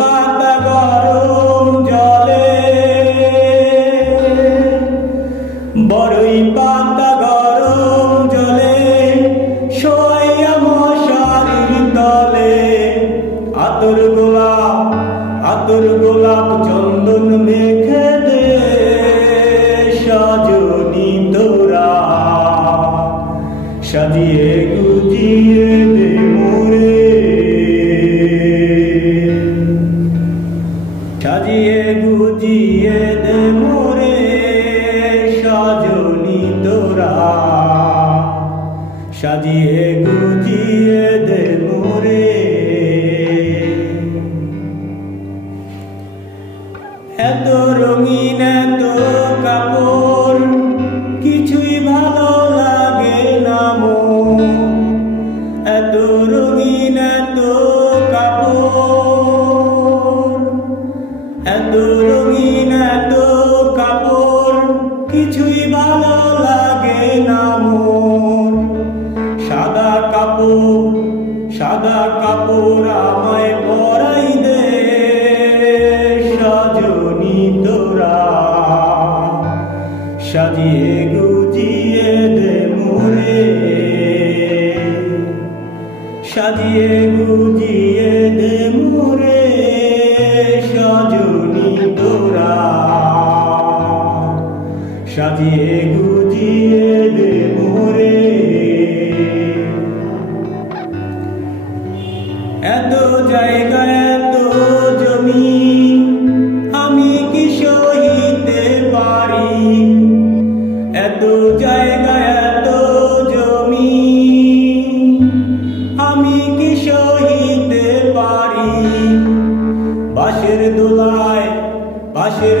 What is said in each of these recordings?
পাতা গরম জলে। পাতা গরম জলে শোয়াইয়া মশারির তলে। আতর গোলাপ আতর গোলাপ চন্দন মেখে দে, সজনী তোরা। সাজিয়ে সাজিয়ে গুজিয়ে দে মোরে সজনী তোরা। সাজিয়ে গুজিয়ে দে মোরে। এত রঙিন এত কাপড় রঙিন এত কাপড়, কিছুই ভালো লাগে না মন সাদা কাপড় সাদা কাপড় আমায় পরাই দে, সজনী তোরা। সাজিয়ে গুজিয়ে দে মোরে। সাজিয়ে গুজিয়ে দে মোরে, সজনী সাজিয়ে গুজিয়ে দে এত জায়গা, এত জমি, আমি কি সহিতে পারি? এত জায়গা, এত জমি, আমি কি সহিতে পারি? বাঁশের দোলায়, বাঁশের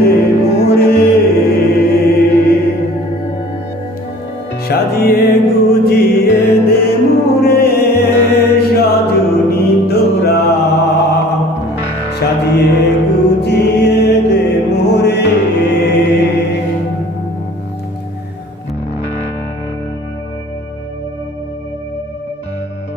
দে মোরে সাজিয়ে গুজিয়ে দে মোরে সাজুনি তোরা। সাজিয়ে